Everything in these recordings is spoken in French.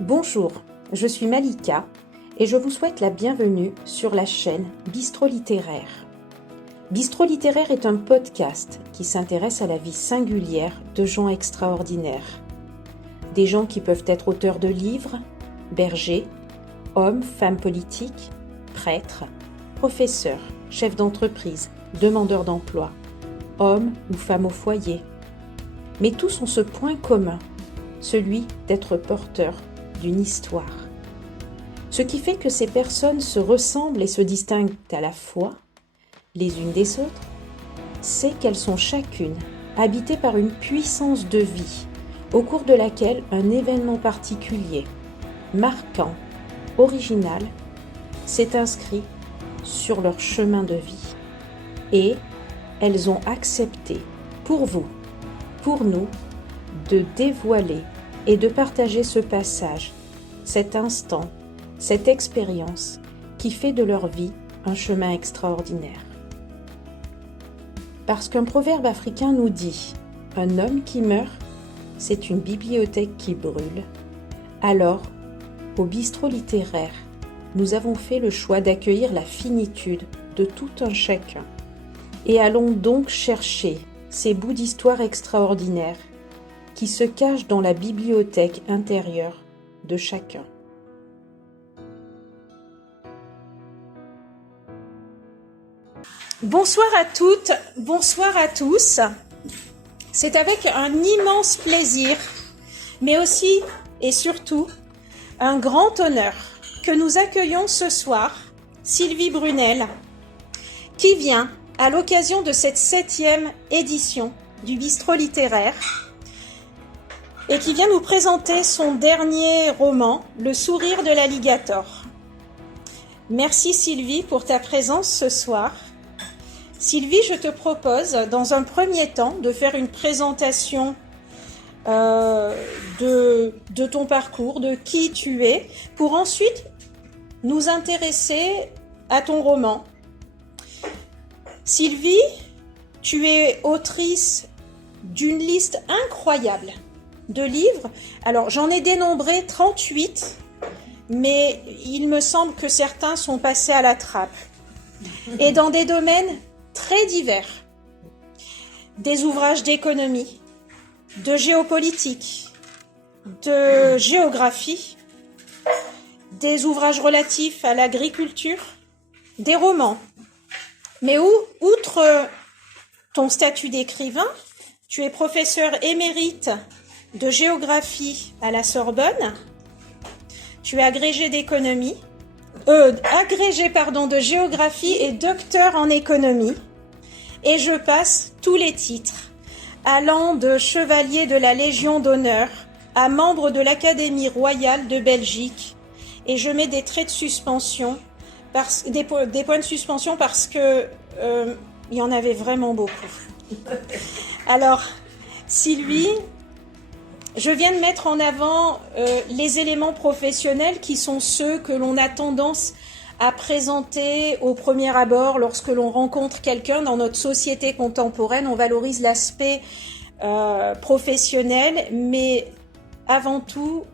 Bonjour, je suis Malika et je vous souhaite la bienvenue sur la chaîne Bistro Littéraire. Bistro Littéraire est un podcast qui s'intéresse à la vie singulière de gens extraordinaires. Des gens qui peuvent être auteurs de livres, bergers, hommes, femmes politiques, prêtres, professeurs, chefs d'entreprise, demandeurs d'emploi, hommes ou femmes au foyer. Mais tous ont ce point commun, celui d'être porteurs d'une histoire. Ce qui fait que ces personnes se ressemblent et se distinguent à la fois les unes des autres, c'est qu'elles sont chacune habitées par une puissance de vie au cours de laquelle un événement particulier, marquant, original, s'est inscrit sur leur chemin de vie. Et elles ont accepté, pour vous, pour nous, de dévoiler et de partager ce passage, cet instant, cette expérience qui fait de leur vie un chemin extraordinaire. Parce qu'un proverbe africain nous dit « Un homme qui meurt, c'est une bibliothèque qui brûle », alors, au bistrot littéraire, nous avons fait le choix d'accueillir la finitude de tout un chacun. Et allons donc chercher ces bouts d'histoire extraordinaires qui se cachent dans la bibliothèque intérieure de chacun. Bonsoir à toutes, bonsoir à tous. C'est avec un immense plaisir, mais aussi et surtout un grand honneur que nous accueillons ce soir Sylvie Brunel, qui vient, à l'occasion de cette 7e édition du Bistrot littéraire, et qui vient nous présenter son dernier roman, Le sourire de l'alligator. Merci Sylvie pour ta présence ce soir. Sylvie, je te propose dans un premier temps de faire une présentation de ton parcours, de qui tu es, pour ensuite nous intéresser à ton roman. Sylvie, tu es autrice d'une liste incroyable de livres. Alors, j'en ai dénombré 38, mais il me semble que certains sont passés à la trappe. Et dans des domaines très divers. Des ouvrages d'économie, de géopolitique, de géographie, des ouvrages relatifs à l'agriculture, des romans. Mais outre ton statut d'écrivain, tu es professeur émérite de géographie à la Sorbonne. Tu es agrégé de géographie et docteur en économie. Et je passe tous les titres, allant de chevalier de la Légion d'honneur à membre de l'Académie royale de Belgique. Et je mets des traits de suspension, des points de suspension parce que il y en avait vraiment beaucoup. Alors, Sylvie, je viens de mettre en avant les éléments professionnels qui sont ceux que l'on a tendance à présenter au premier abord lorsque l'on rencontre quelqu'un dans notre société contemporaine. On valorise l'aspect professionnel, mais avant tout,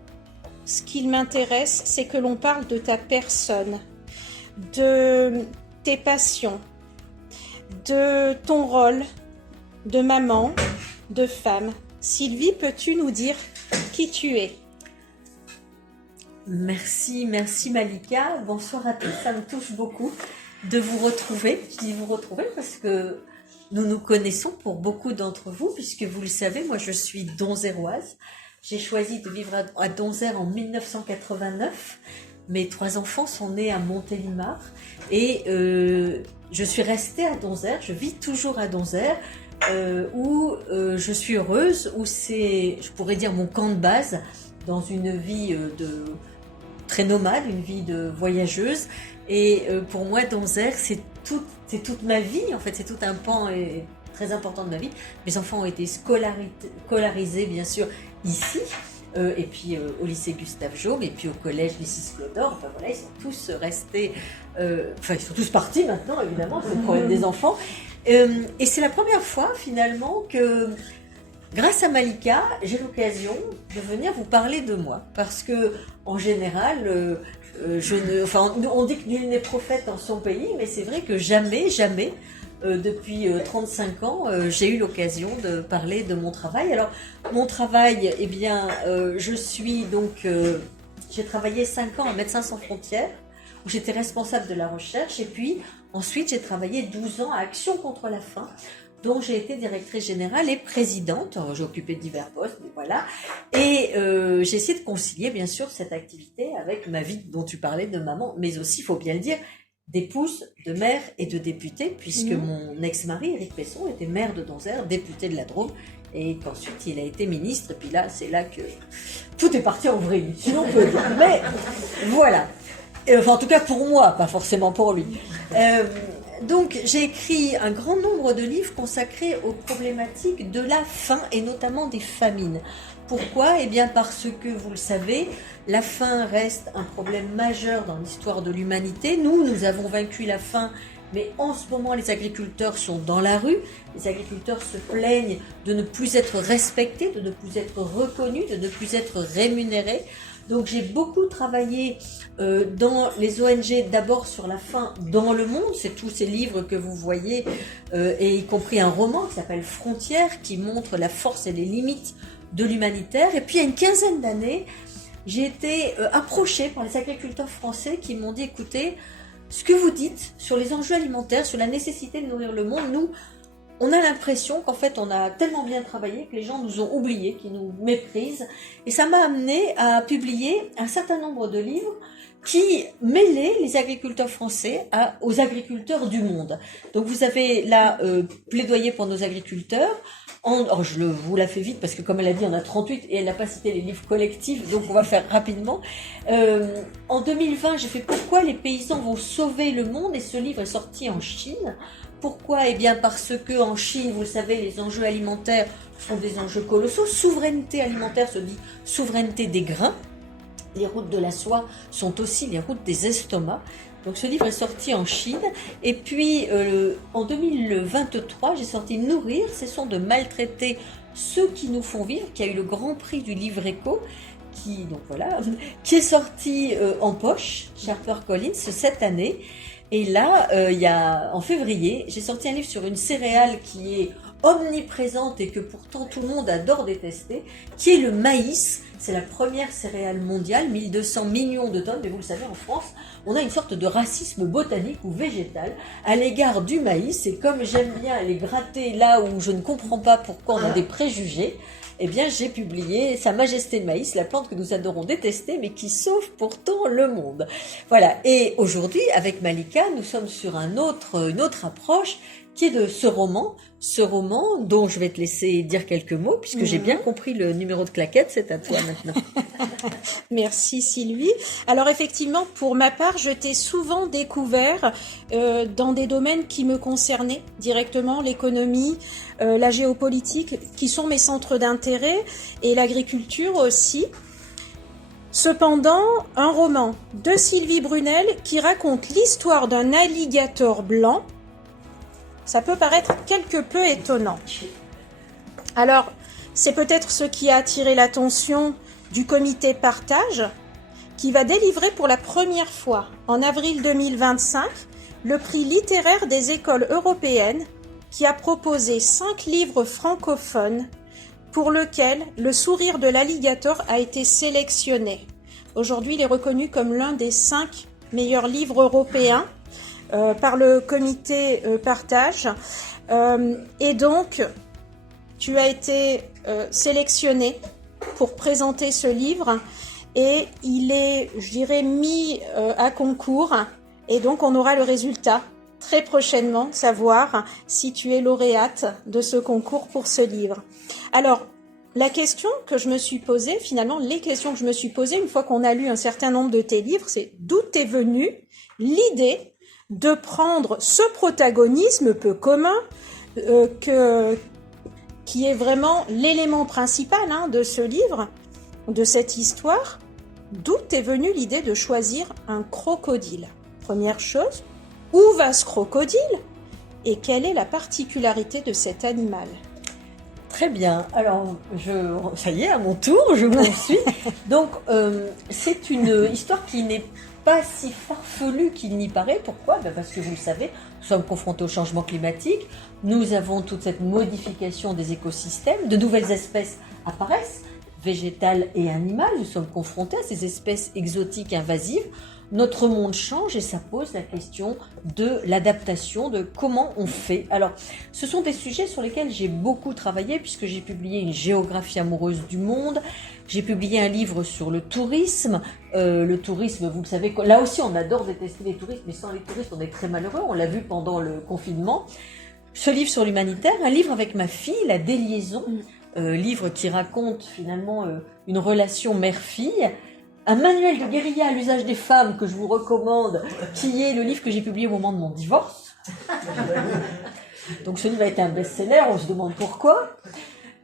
ce qui m'intéresse, c'est que l'on parle de ta personne, de tes passions, de ton rôle de maman, de femme. Sylvie, peux-tu nous dire qui tu es ? Merci Malika. Bonsoir à tous. Ça me touche beaucoup de vous retrouver. Je dis vous retrouver parce que nous nous connaissons pour beaucoup d'entre vous, puisque vous le savez, moi je suis donzéroise. J'ai choisi de vivre à Donzère en 1989. Mes 3 enfants sont nés à Montélimar et je suis restée à Donzère. Je vis toujours à Donzère. Où je suis heureuse, où c'est, je pourrais dire, mon camp de base dans une vie très nomade, une vie de voyageuse. Et pour moi, Donzère, c'est toute ma vie, en fait, c'est tout un pan très important de ma vie. Mes enfants ont été scolarisés, bien sûr, ici, et puis au lycée Gustave Jaume, et puis au collège Lycée Clodor. Enfin voilà, ils sont tous restés, ils sont tous partis maintenant, évidemment, c'est le problème des enfants. Et c'est la première fois, finalement, que grâce à Malika, j'ai l'occasion de venir vous parler de moi. Parce que, en général, on dit que nul n'est prophète en son pays, mais c'est vrai que jamais, depuis 35 ans, j'ai eu l'occasion de parler de mon travail. Alors, mon travail, eh bien, j'ai travaillé 5 ans à Médecins sans frontières, où j'étais responsable de la recherche, et puis ensuite j'ai travaillé 12 ans à Action contre la faim, dont j'ai été directrice générale et présidente. J'ai occupé divers postes, mais voilà. Et j'ai essayé de concilier, bien sûr, cette activité avec ma vie dont tu parlais de maman, mais aussi, il faut bien le dire, d'épouse, de mère et de députée, puisque mon ex-mari, Éric Pesson, était maire de Donzère, député de la Drôme, et qu'ensuite il a été ministre, et puis là, c'est là que tout est parti en vrille, si l'on peut dire. Mais voilà. Enfin, en tout cas pour moi, pas forcément pour lui. Donc, j'ai écrit un grand nombre de livres consacrés aux problématiques de la faim et notamment des famines. Pourquoi ? Eh bien, parce que, vous le savez, la faim reste un problème majeur dans l'histoire de l'humanité. Nous avons vaincu la faim, mais en ce moment, les agriculteurs sont dans la rue. Les agriculteurs se plaignent de ne plus être respectés, de ne plus être reconnus, de ne plus être rémunérés. Donc j'ai beaucoup travaillé dans les ONG, d'abord sur la faim dans le monde, c'est tous ces livres que vous voyez, et y compris un roman qui s'appelle Frontières, qui montre la force et les limites de l'humanitaire. Et puis il y a une quinzaine d'années, j'ai été approchée par les agriculteurs français qui m'ont dit, écoutez, ce que vous dites sur les enjeux alimentaires, sur la nécessité de nourrir le monde, nous, on a l'impression qu'en fait on a tellement bien travaillé que les gens nous ont oubliés, qu'ils nous méprisent. Et ça m'a amené à publier un certain nombre de livres qui mêlaient les agriculteurs français aux agriculteurs du monde. Donc vous avez là plaidoyer pour nos agriculteurs. Je vous la fais vite parce que comme elle a dit, on a 38 et elle n'a pas cité les livres collectifs, donc on va faire rapidement. En 2020, j'ai fait Pourquoi les paysans vont sauver le monde, et ce livre est sorti en Chine. Pourquoi ? Eh bien parce que en Chine, vous le savez, les enjeux alimentaires sont des enjeux colossaux. Souveraineté alimentaire se dit souveraineté des grains. Les routes de la soie sont aussi les routes des estomacs. Donc ce livre est sorti en Chine. Et puis en 2023, j'ai sorti Nourrir, cessons de maltraiter ceux qui nous font vivre, qui a eu le grand prix du livre éco, qui est sorti en poche chez HarperCollins cette année. Et là, en février, j'ai sorti un livre sur une céréale qui est omniprésente et que pourtant tout le monde adore détester, qui est le maïs. C'est la première céréale mondiale, 1200 millions de tonnes, mais vous le savez, en France, on a une sorte de racisme botanique ou végétal à l'égard du maïs, et comme j'aime bien aller gratter là où je ne comprends pas pourquoi on a des préjugés, eh bien j'ai publié Sa Majesté le maïs, la plante que nous adorons détester, mais qui sauve pourtant le monde. Voilà, et aujourd'hui, avec Malika, nous sommes sur une autre approche, qui est de ce roman dont je vais te laisser dire quelques mots, puisque j'ai bien compris le numéro de claquette, c'est à toi maintenant. Merci Sylvie. Alors effectivement, pour ma part, je t'ai souvent découvert dans des domaines qui me concernaient directement, l'économie, la géopolitique, qui sont mes centres d'intérêt, et l'agriculture aussi. Cependant, un roman de Sylvie Brunel qui raconte l'histoire d'un alligator blanc, ça peut paraître quelque peu étonnant. Alors, c'est peut-être ce qui a attiré l'attention du comité Partage, qui va délivrer pour la première fois, en avril 2025, le prix littéraire des écoles européennes, qui a proposé 5 livres francophones pour lequel Le sourire de l'alligator a été sélectionné. Aujourd'hui, il est reconnu comme l'un des 5 meilleurs livres européens par le comité Partage. Et donc, tu as été sélectionné pour présenter ce livre, et il est, je dirais, mis à concours, et donc on aura le résultat très prochainement, savoir si tu es lauréate de ce concours pour ce livre. Alors, la question que je me suis posée, finalement, les questions que je me suis posées une fois qu'on a lu un certain nombre de tes livres, c'est d'où t'est venue l'idée de prendre ce protagonisme peu commun qui est vraiment l'élément principal de ce livre, de cette histoire. D'où est venue l'idée de choisir un crocodile ? Première chose, où va ce crocodile et quelle est la particularité de cet animal ? Très bien. Alors, ça y est, à mon tour, je poursuis. Donc, c'est une histoire qui n'est pas si farfelue qu'il n'y paraît. Pourquoi? Parce que vous le savez, nous sommes confrontés au changement climatique. Nous avons toute cette modification des écosystèmes. De nouvelles espèces apparaissent, végétales et animales. Nous sommes confrontés à ces espèces exotiques invasives. Notre monde change et ça pose la question de l'adaptation, de comment on fait. Alors, ce sont des sujets sur lesquels j'ai beaucoup travaillé puisque j'ai publié une géographie amoureuse du monde, j'ai publié un livre sur le tourisme. Le tourisme, vous le savez, là aussi on adore détester les touristes, mais sans les touristes on est très malheureux, on l'a vu pendant le confinement. Ce livre sur l'humanitaire, un livre avec ma fille, La déliaison, livre qui raconte finalement une relation mère-fille. Un manuel de guérilla à l'usage des femmes que je vous recommande, qui est le livre que j'ai publié au moment de mon divorce. Donc ce livre a été un best-seller, on se demande pourquoi.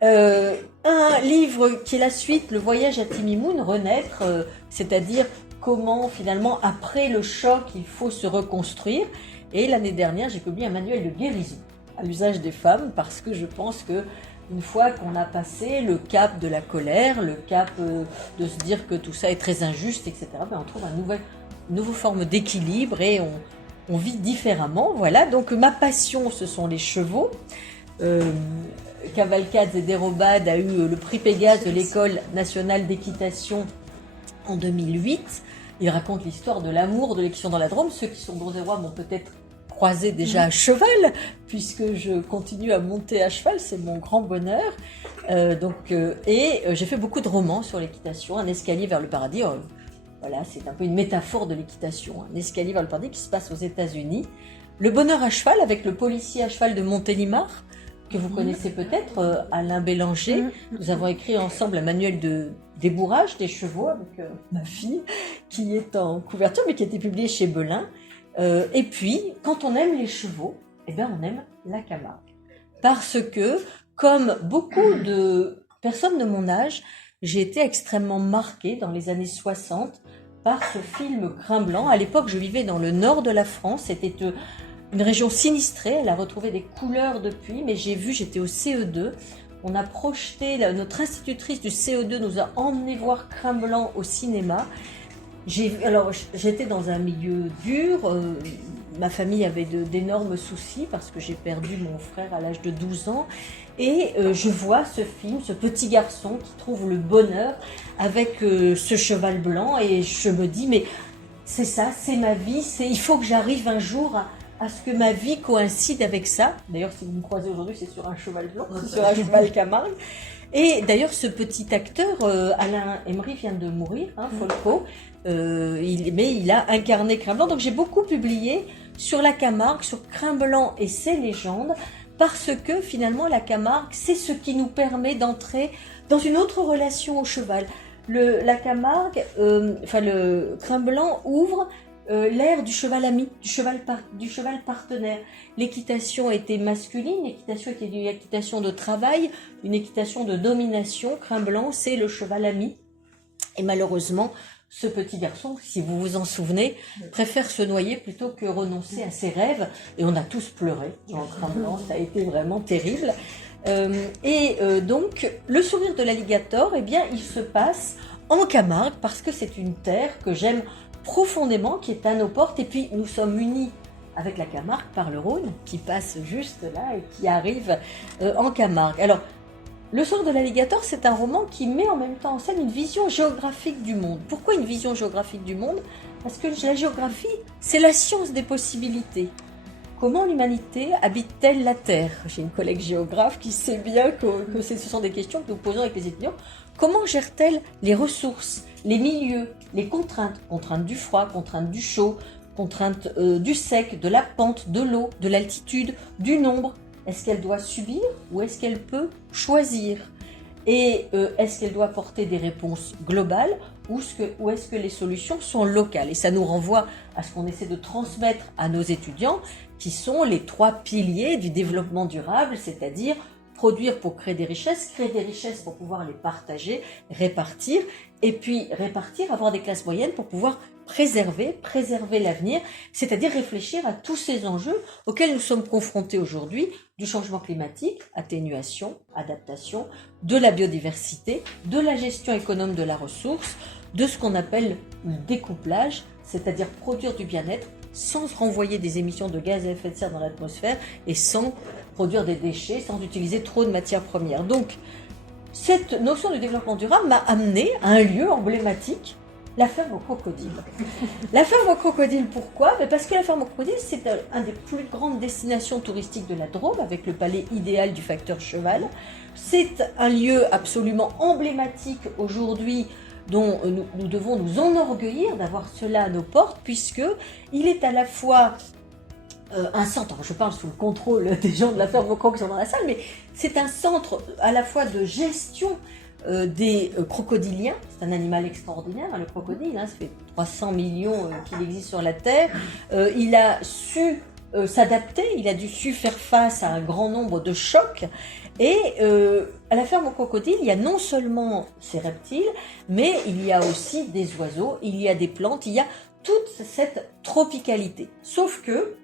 Un livre qui est la suite, Le voyage à Timimoun, Renaître, c'est-à-dire comment finalement après le choc il faut se reconstruire. Et l'année dernière j'ai publié un manuel de guérison à l'usage des femmes parce que je pense que une fois qu'on a passé le cap de la colère, le cap de se dire que tout ça est très injuste, etc., on trouve une nouvelle forme d'équilibre et on vit différemment. Voilà, donc ma passion, ce sont les chevaux. Cavalcades et Dérobades a eu le prix Pégase de l'École nationale d'équitation en 2008. Il raconte l'histoire de l'amour de l'équitation dans la Drôme. Ceux qui sont Drôzerois m'ont peut-être croisé déjà à cheval, puisque je continue à monter à cheval, c'est mon grand bonheur. J'ai fait beaucoup de romans sur l'équitation, Un escalier vers le paradis. Voilà, c'est un peu une métaphore de l'équitation, Un escalier vers le paradis qui se passe aux États-Unis. Le bonheur à cheval avec le policier à cheval de Montélimar, que vous connaissez peut-être, Alain Bélanger. Nous avons écrit ensemble un manuel de débourrage des chevaux avec ma fille, qui est en couverture, mais qui a été publié chez Belin. Et puis, quand on aime les chevaux, on aime la Camargue. Parce que, comme beaucoup de personnes de mon âge, j'ai été extrêmement marquée dans les années 60 par ce film Crin Blanc. À l'époque, je vivais dans le nord de la France. C'était une région sinistrée. Elle a retrouvé des couleurs depuis, mais j'étais au CE2. On a projeté, notre institutrice du CE2 nous a emmené voir Crin Blanc au cinéma. J'étais dans un milieu dur, ma famille avait d'énormes soucis parce que j'ai perdu mon frère à l'âge de 12 ans et je vois ce film, ce petit garçon qui trouve le bonheur avec ce cheval blanc et je me dis mais c'est ça, c'est ma vie, il faut que j'arrive un jour à ce que ma vie coïncide avec ça. D'ailleurs si vous me croisez aujourd'hui c'est sur un cheval blanc, c'est sur un cheval Camargue. Et d'ailleurs, ce petit acteur, Alain Emery, vient de mourir, Folco, mais il a incarné Crin Blanc. Donc j'ai beaucoup publié sur la Camargue, sur Crin Blanc et ses légendes, parce que finalement la Camargue, c'est ce qui nous permet d'entrer dans une autre relation au cheval. La Camargue, le Crin Blanc ouvre l'ère du cheval ami, du cheval partenaire. L'équitation était masculine, l'équitation était une équitation de travail, une équitation de domination. Crin Blanc, c'est le cheval ami. Et malheureusement, ce petit garçon, si vous vous en souvenez, préfère se noyer plutôt que renoncer à ses rêves. Et on a tous pleuré dans Crin Blanc, ça a été vraiment terrible. Donc, le sourire de l'alligator, il se passe en Camargue parce que c'est une terre que j'aime profondément, qui est à nos portes, et puis nous sommes unis avec la Camargue par le Rhône, qui passe juste là et qui arrive en Camargue. Alors, Le soir de l'alligator, c'est un roman qui met en même temps en scène une vision géographique du monde. Pourquoi une vision géographique du monde? Parce que la géographie, c'est la science des possibilités. Comment l'humanité habite-t-elle la Terre? J'ai une collègue géographe qui sait bien que ce sont des questions que nous posons avec les étudiants. Comment gère-t-elle les ressources, les milieux, les contraintes? Contraintes du froid, contraintes du chaud, contraintes du sec, de la pente, de l'eau, de l'altitude, du nombre. Est-ce qu'elle doit subir ou est-ce qu'elle peut choisir? Et est-ce qu'elle doit porter des réponses globales ou est-ce que les solutions sont locales? Et ça nous renvoie à ce qu'on essaie de transmettre à nos étudiants, qui sont les 3 piliers du développement durable, c'est-à-dire produire pour créer des richesses pour pouvoir les partager, répartir, et puis répartir, avoir des classes moyennes pour pouvoir préserver l'avenir, c'est-à-dire réfléchir à tous ces enjeux auxquels nous sommes confrontés aujourd'hui, du changement climatique, atténuation, adaptation, de la biodiversité, de la gestion économe de la ressource, de ce qu'on appelle le découplage, c'est-à-dire produire du bien-être sans renvoyer des émissions de gaz à effet de serre dans l'atmosphère et sans produire des déchets, sans utiliser trop de matières premières. Donc, cette notion de développement durable m'a amené à un lieu emblématique, la ferme aux crocodiles. La ferme aux crocodiles, pourquoi? Parce que la ferme aux crocodiles, c'est une des plus grandes destinations touristiques de la Drôme, avec le palais idéal du facteur cheval. C'est un lieu absolument emblématique aujourd'hui, dont nous devons nous enorgueillir d'avoir cela à nos portes, puisque il est à la fois un centre, je parle sous le contrôle des gens de la ferme aux crocs qui sont dans la salle, mais c'est un centre à la fois de gestion des crocodiliens. C'est un animal extraordinaire, le crocodile, ça fait 300 millions qu'il existe sur la Terre. Il a su s'adapter, il a su faire face à un grand nombre de chocs. Et à la ferme aux crocodiles, il y a non seulement ces reptiles, mais il y a aussi des oiseaux, il y a des plantes, il y a toute cette tropicalité. Sauf que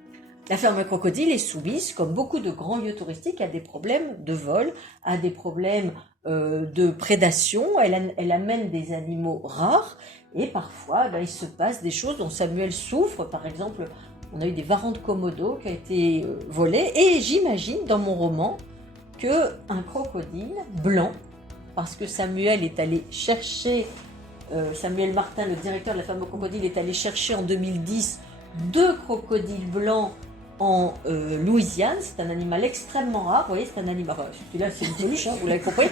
la ferme aux crocodiles est soumise, comme beaucoup de grands lieux touristiques, à des problèmes de vol, à des problèmes de prédation. Elle amène des animaux rares et parfois il se passe des choses dont Samuel souffre. Par exemple, on a eu des varans de Komodo qui a été volés, et j'imagine dans mon roman qu'un crocodile blanc, parce que Samuel est allé chercher, Samuel Martin, le directeur de la ferme aux crocodiles, est allé chercher en 2010 2 crocodiles blancs en Louisiane. C'est un animal extrêmement rare. Vous voyez, c'est un animal. Enfin, celui-là, c'est une peluche, vous l'avez compris.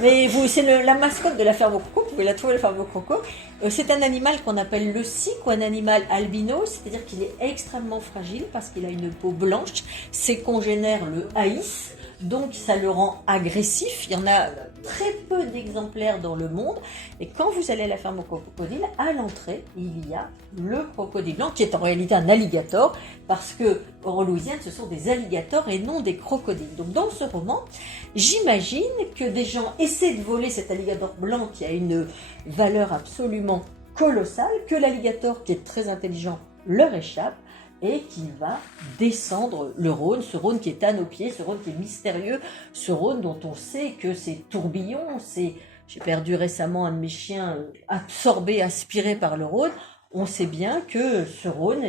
Mais c'est la mascotte de la ferme aux crocos. Vous pouvez la trouver à la ferme aux crocos. C'est un animal qu'on appelle le cic, ou un animal albino, c'est-à-dire qu'il est extrêmement fragile parce qu'il a une peau blanche. Ses congénères le haïssent. Donc ça le rend agressif. Il y en a très peu d'exemplaires dans le monde. Et quand vous allez à la ferme aux crocodiles, à l'entrée, il y a le crocodile blanc, qui est en réalité un alligator, parce que en Louisiane, ce sont des alligators et non des crocodiles. Donc dans ce roman, j'imagine que des gens essaient de voler cet alligator blanc qui a une valeur absolument colossale, que l'alligator, qui est très intelligent, leur échappe, et qui va descendre le Rhône, ce Rhône qui est à nos pieds, ce Rhône qui est mystérieux, ce Rhône dont on sait que c'est tourbillon, j'ai perdu récemment un de mes chiens absorbé, aspiré par le Rhône. On sait bien que ce Rhône,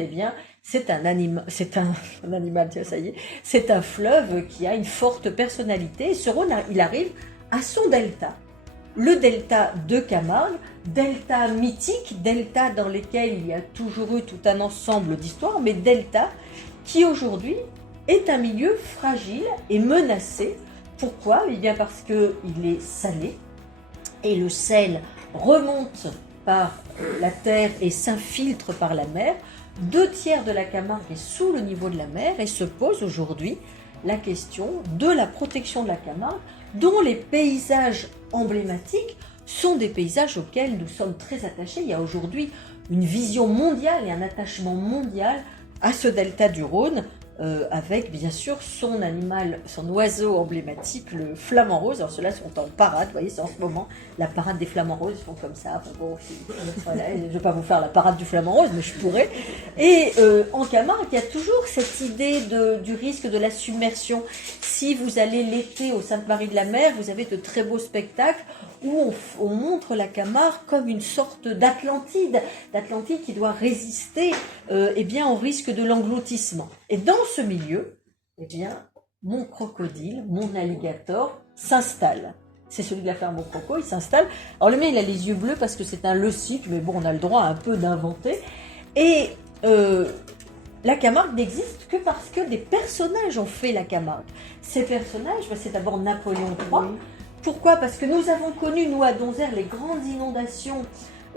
c'est un animal, tiens, ça y est, c'est un fleuve qui a une forte personnalité. Ce Rhône, il arrive à son delta. Le delta de Camargue, delta mythique, delta dans lequel il y a toujours eu tout un ensemble d'histoires, mais delta qui aujourd'hui est un milieu fragile et menacé. Pourquoi? Eh bien parce qu'il est salé, et le sel remonte par la terre et s'infiltre par la mer. 2/3 de la Camargue est sous le niveau de la mer, et se pose aujourd'hui la question de la protection de la Camargue, dont les paysages emblématiques sont des paysages auxquels nous sommes très attachés. Il y a aujourd'hui une vision mondiale et un attachement mondial à ce delta du Rhône, avec bien sûr son oiseau emblématique, le flamant rose. Alors ceux-là sont en parade, vous voyez, c'est en ce moment la parade des flamants roses, ils font comme ça. Bon, voilà, je ne vais pas vous faire la parade du flamant rose, mais je pourrais. Et en Camargue, il y a toujours cette idée du risque de la submersion. Si vous allez l'été au Sainte-Marie-de-la-Mer, vous avez de très beaux spectacles où on montre la Camargue comme une sorte d'Atlantide qui doit résister au risque de l'engloutissement. Et dans ce milieu, mon crocodile, mon alligator s'installe. C'est celui de la ferme aux crocos, il s'installe. Alors le mien, il a les yeux bleus parce que c'est un leucique, mais bon, on a le droit un peu d'inventer. Et la Camargue n'existe que parce que des personnages ont fait la Camargue. Ces personnages, c'est d'abord Napoléon III. Pourquoi? Parce que nous avons connu, nous à Donzère, les grandes inondations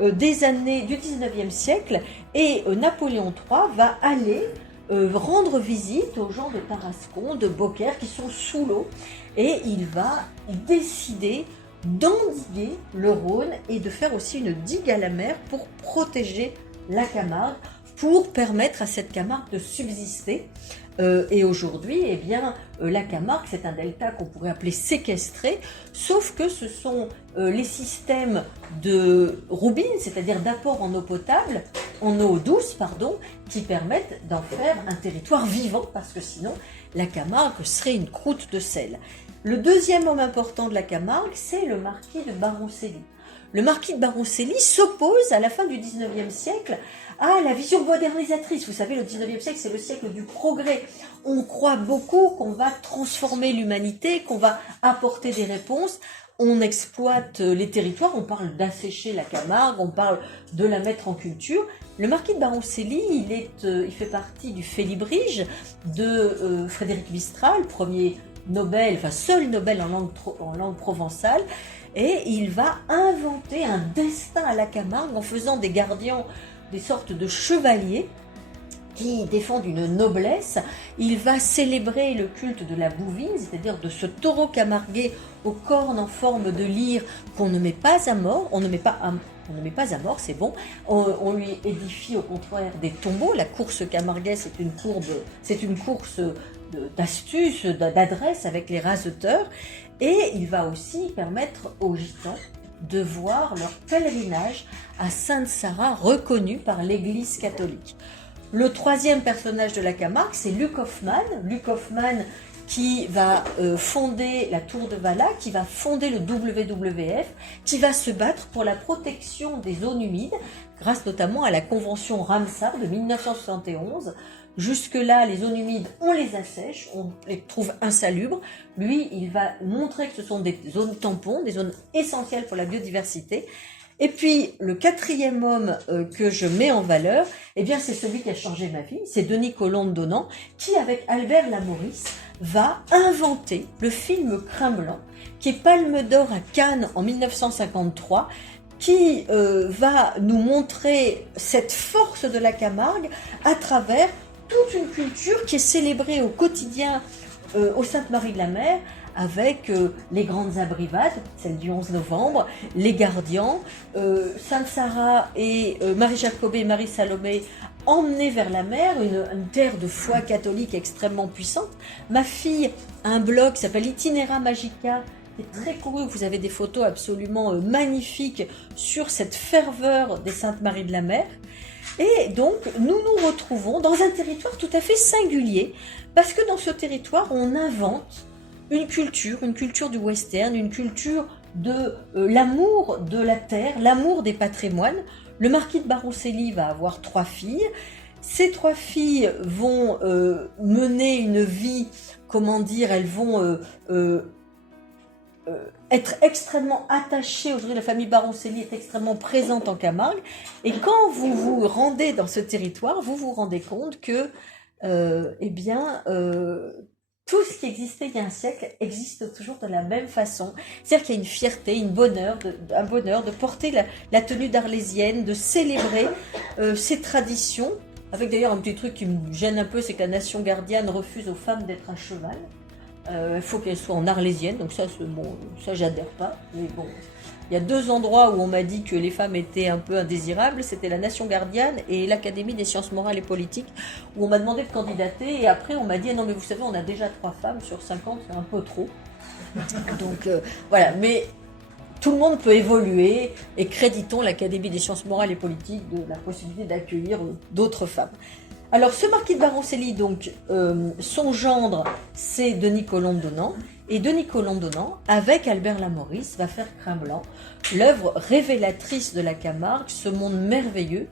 des années du 19e siècle, et Napoléon III va aller rendre visite aux gens de Tarascon, de Beaucaire, qui sont sous l'eau, et il va décider d'endiguer le Rhône et de faire aussi une digue à la mer pour protéger la Camargue, pour permettre à cette Camargue de subsister. Et aujourd'hui, eh bien, la Camargue, c'est un delta qu'on pourrait appeler séquestré, sauf que ce sont les systèmes de roubine, c'est-à-dire d'apport en eau potable, en eau douce, pardon, qui permettent d'en faire un territoire vivant, parce que sinon, la Camargue serait une croûte de sel. Le deuxième homme important de la Camargue, c'est le marquis de Baroncelli. Le marquis de Baroncelli s'oppose à la fin du XIXe siècle à la vision modernisatrice. Vous savez, le XIXe siècle, c'est le siècle du progrès. On croit beaucoup qu'on va transformer l'humanité, qu'on va apporter des réponses. On exploite les territoires, on parle d'assécher la Camargue, on parle de la mettre en culture. Le marquis de Baroncelli, il fait partie du Félibrige de Frédéric Mistral, premier Nobel, enfin seul Nobel en langue provençale, et il va inventer un destin à la Camargue en faisant des gardiens, des sortes de chevaliers qui défendent une noblesse. Il va célébrer le culte de la bouvine, c'est-à-dire de ce taureau camarguais aux cornes en forme de lyre qu'on ne met pas à mort, on ne met pas à mort, c'est bon. On lui édifie au contraire des tombeaux. La course camarguaise, c'est une course d'astuce, d'adresse avec les raseteurs. Et il va aussi permettre aux gitans de voir leur pèlerinage à Sainte-Sarah reconnu par l'Église catholique. Le troisième personnage de la Camargue, c'est Luc Hoffmann. Luc Hoffmann qui va fonder la Tour de Valaque, qui va fonder le WWF, qui va se battre pour la protection des zones humides, grâce notamment à la Convention Ramsar de 1971. Jusque-là, les zones humides, on les assèche, on les trouve insalubres. Lui, il va montrer que ce sont des zones tampons, des zones essentielles pour la biodiversité. Et puis, le quatrième homme que je mets en valeur, eh bien, c'est celui qui a changé ma vie, c'est Denis Colombe-Donnan, qui, avec Albert Lamoris, va inventer le film Crin Blanc, qui est Palme d'Or à Cannes en 1953, qui va nous montrer cette force de la Camargue à travers toute une culture qui est célébrée au quotidien au Sainte-Marie-de-la-Mer, avec les grandes abrivades, celle du 11 novembre, les gardiens, Sainte-Sarah et Marie-Jacobée et Marie-Salomé emmenés vers la mer, une terre de foi catholique extrêmement puissante. Ma fille a un blog qui s'appelle Itinera Magica, qui est très couru, vous avez des photos absolument magnifiques sur cette ferveur des Saintes-Maries-de-la-Mer. Et donc, nous nous retrouvons dans un territoire tout à fait singulier, parce que dans ce territoire, on invente une culture du western, une culture de l'amour de la terre, l'amour des patrimoines. Le marquis de Baroncelli va avoir 3 filles. Ces 3 filles vont mener une vie, comment dire, elles vont être extrêmement attachées. Aujourd'hui, la famille Baroncelli est extrêmement présente en Camargue. Et quand vous vous rendez dans ce territoire, vous vous rendez compte que, tout ce qui existait il y a un siècle existe toujours de la même façon. C'est-à-dire qu'il y a une fierté, un bonheur de porter la tenue d'arlésienne, de célébrer ces traditions. Avec d'ailleurs un petit truc qui me gêne un peu, c'est que la nation gardienne refuse aux femmes d'être à cheval. Il faut qu'elles soient en arlésienne, donc ça j'adhère pas. Mais bon, il y a 2 endroits où on m'a dit que les femmes étaient un peu indésirables, c'était la Nation gardienne et l'Académie des sciences morales et politiques, où on m'a demandé de candidater, et après on m'a dit non mais vous savez, on a déjà 3 femmes sur 50, c'est un peu trop. Donc voilà, mais tout le monde peut évoluer, et créditons l'Académie des sciences morales et politiques de la possibilité d'accueillir d'autres femmes. Alors, ce marquis de Baroncelli, donc, son gendre, c'est Denis Colombe-Donnan. Et Denis Colombe-Donnan, avec Albert Lamoris, va faire Crin Blanc, l'œuvre révélatrice de la Camargue, ce monde merveilleux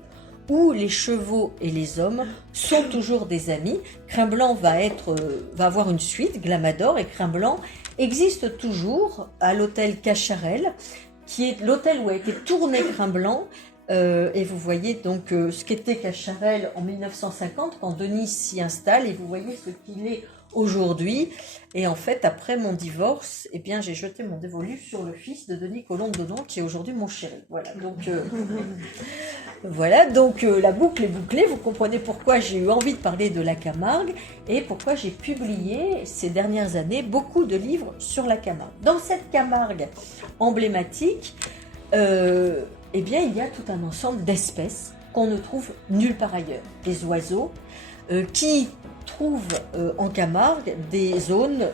où les chevaux et les hommes sont toujours des amis. Crin Blanc va avoir une suite, Glamador, et Crin Blanc existe toujours à l'hôtel Cacharel, qui est l'hôtel où a été tourné Crin Blanc. Et vous voyez donc ce qu'était Cacharel en 1950 quand Denis s'y installe, et vous voyez ce qu'il est aujourd'hui. Et en fait, après mon divorce, eh bien, j'ai jeté mon dévolu sur le fils de Denis Colombe-Donnan, qui est aujourd'hui mon chéri. Voilà, donc la boucle est bouclée. Vous comprenez pourquoi j'ai eu envie de parler de la Camargue et pourquoi j'ai publié ces dernières années beaucoup de livres sur la Camargue. Dans cette Camargue emblématique, eh bien, il y a tout un ensemble d'espèces qu'on ne trouve nulle part ailleurs. Des oiseaux qui trouvent en Camargue des zones,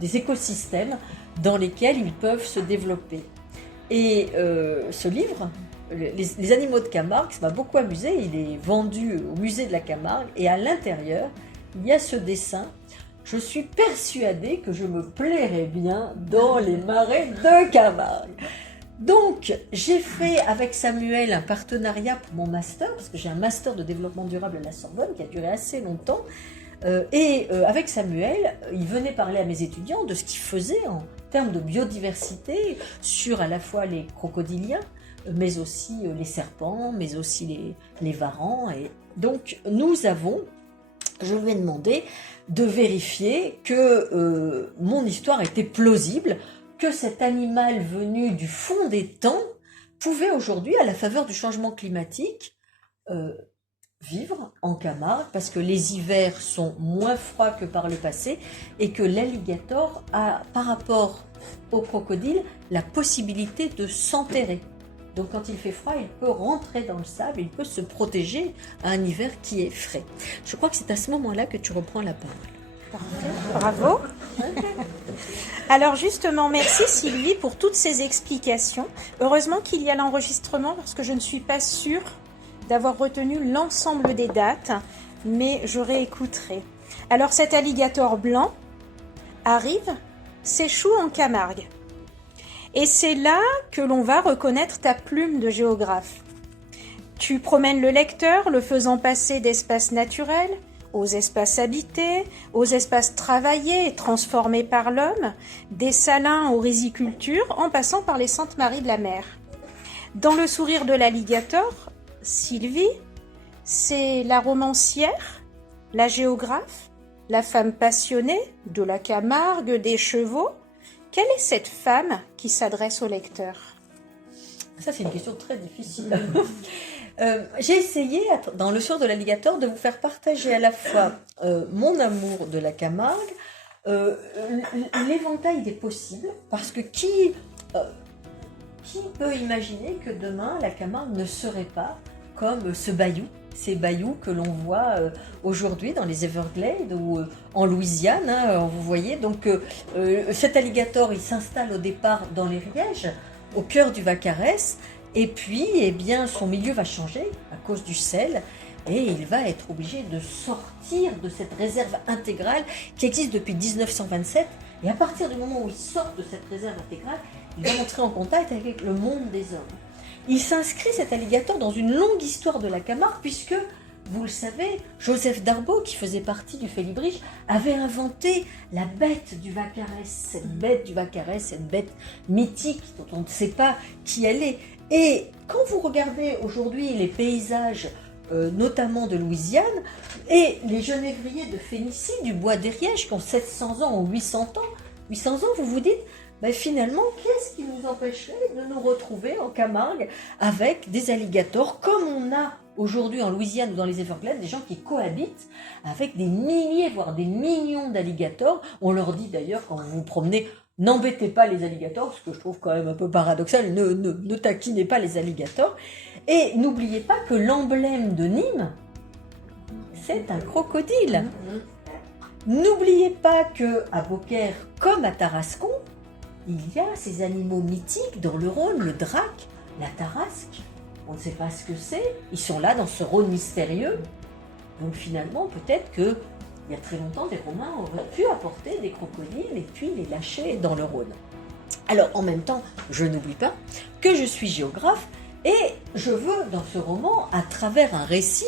des écosystèmes dans lesquels ils peuvent se développer. Et ce livre, les animaux de Camargue, ça m'a beaucoup amusé, il est vendu au musée de la Camargue et à l'intérieur, il y a ce dessin. Je suis persuadée que je me plairais bien dans les marais de Camargue. Donc, j'ai fait avec Samuel un partenariat pour mon master, parce que j'ai un master de développement durable à la Sorbonne qui a duré assez longtemps. Avec Samuel, il venait parler à mes étudiants de ce qu'il faisait en termes de biodiversité sur à la fois les crocodiliens, mais aussi les serpents, mais aussi les varans. Et donc, je lui ai demandé de vérifier que mon histoire était plausible, que cet animal venu du fond des temps pouvait aujourd'hui, à la faveur du changement climatique, vivre en Camargue, parce que les hivers sont moins froids que par le passé et que l'alligator a, par rapport au crocodile, la possibilité de s'enterrer. Donc quand il fait froid, il peut rentrer dans le sable, il peut se protéger à un hiver qui est frais. Je crois que c'est à ce moment-là que tu reprends la parole. Bravo. Alors justement, merci Sylvie pour toutes ces explications. Heureusement qu'il y a l'enregistrement parce que je ne suis pas sûre d'avoir retenu l'ensemble des dates, mais je réécouterai. Alors cet alligator blanc arrive, s'échoue en Camargue. Et c'est là que l'on va reconnaître ta plume de géographe. Tu promènes le lecteur, le faisant passer d'espaces naturels aux espaces habités, aux espaces travaillés et transformés par l'homme, des salins aux rizicultures, en passant par les Saintes Maries de la Mer. Dans le sourire de l'alligator, Sylvie, c'est la romancière, la géographe, la femme passionnée de la Camargue, des chevaux. Quelle est cette femme qui s'adresse au lecteur ? Ça, c'est une question très difficile. J'ai essayé, dans Le soir de l'alligator, de vous faire partager à la fois mon amour de la Camargue, l'éventail des possibles, parce que qui peut imaginer que demain, la Camargue ne serait pas comme ce bayou, ces bayous que l'on voit aujourd'hui dans les Everglades ou en Louisiane, hein, vous voyez. Donc cet alligator, il s'installe au départ dans les Rièges, au cœur du Vaccarès, et puis eh bien, son milieu va changer à cause du sel, et il va être obligé de sortir de cette réserve intégrale qui existe depuis 1927, et à partir du moment où il sort de cette réserve intégrale, il va entrer en contact avec le monde des hommes. Il s'inscrit, cet alligator, dans une longue histoire de la Camargue, puisque, vous le savez, Joseph Darbaud, qui faisait partie du Félibrige, avait inventé la bête du Vaccarès, cette bête mythique dont on ne sait pas qui elle est. Et quand vous regardez aujourd'hui les paysages, notamment de Louisiane, et les genévriers de Phénicie, du bois d'Ériège, qui ont 700 ans ou 800 ans, vous vous dites, ben finalement, qu'est-ce qui nous empêcherait de nous retrouver en Camargue avec des alligators, comme on a aujourd'hui en Louisiane ou dans les Everglades, des gens qui cohabitent avec des milliers, voire des millions d'alligators. On leur dit d'ailleurs, quand vous vous promenez, n'embêtez pas les alligators, ce que je trouve quand même un peu paradoxal, ne taquinez pas les alligators. Et n'oubliez pas que l'emblème de Nîmes, c'est un crocodile. N'oubliez pas qu'à Beaucaire, comme à Tarascon, il y a ces animaux mythiques dans le Rhône, le drac, la tarasque. On ne sait pas ce que c'est. Ils sont là dans ce Rhône mystérieux. Donc finalement, peut-être que il y a très longtemps, des Romains auraient pu apporter des crocodiles et puis les lâcher dans le Rhône. Alors en même temps, je n'oublie pas que je suis géographe et je veux, dans ce roman, à travers un récit,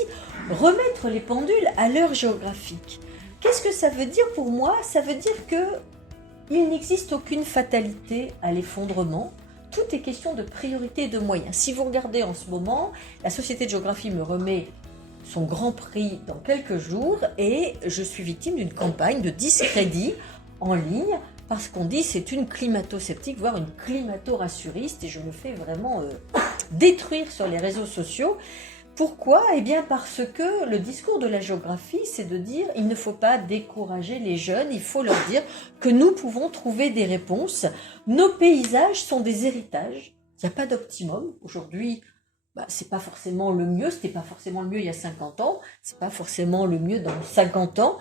remettre les pendules à l'heure géographique. Qu'est-ce que ça veut dire pour moi ? Ça veut dire que il n'existe aucune fatalité à l'effondrement. Tout est question de priorité et de moyens. Si vous regardez en ce moment, la Société de géographie me remet son grand prix dans quelques jours et je suis victime d'une campagne de discrédit en ligne parce qu'on dit c'est une climato-sceptique, voire une climato-rassuriste et je me fais vraiment détruire sur les réseaux sociaux. Pourquoi ? Eh bien parce que le discours de la géographie, c'est de dire il ne faut pas décourager les jeunes, il faut leur dire que nous pouvons trouver des réponses. Nos paysages sont des héritages, il n'y a pas d'optimum. Aujourd'hui, c'est pas forcément le mieux, c'était pas forcément le mieux il y a 50 ans, c'est pas forcément le mieux dans 50 ans.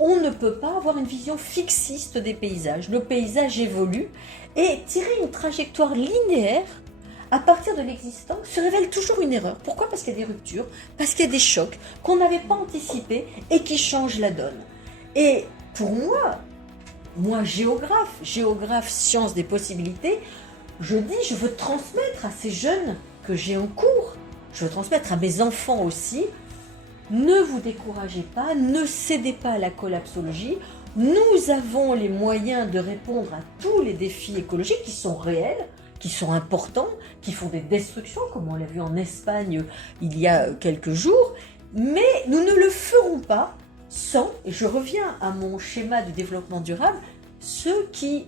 On ne peut pas avoir une vision fixiste des paysages. Le paysage évolue et tirer une trajectoire linéaire à partir de l'existant se révèle toujours une erreur. Pourquoi? Parce qu'il y a des ruptures, parce qu'il y a des chocs qu'on n'avait pas anticipés et qui changent la donne. Et pour moi géographe, science des possibilités, je dis, je veux transmettre à ces jeunes que j'ai en cours, je veux transmettre à mes enfants aussi, ne vous découragez pas, ne cédez pas à la collapsologie, nous avons les moyens de répondre à tous les défis écologiques qui sont réels, qui sont importants, qui font des destructions, comme on l'a vu en Espagne il y a quelques jours, mais nous ne le ferons pas sans, et je reviens à mon schéma du développement durable, ceux qui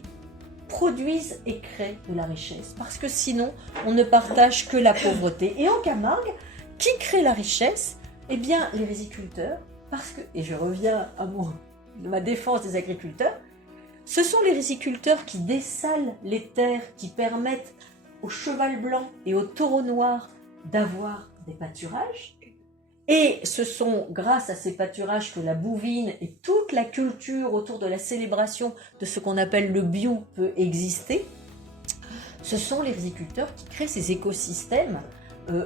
produisent et créent de la richesse. Parce que sinon, on ne partage que la pauvreté. Et en Camargue, qui crée la richesse? Eh bien, les riziculteurs, parce que, et je reviens à ma défense des agriculteurs, ce sont les riziculteurs qui dessalent les terres, qui permettent au cheval blanc et au taureau noir d'avoir des pâturages. Et ce sont grâce à ces pâturages que la bouvine et toute la culture autour de la célébration de ce qu'on appelle le bio peut exister. Ce sont les riziculteurs qui créent ces écosystèmes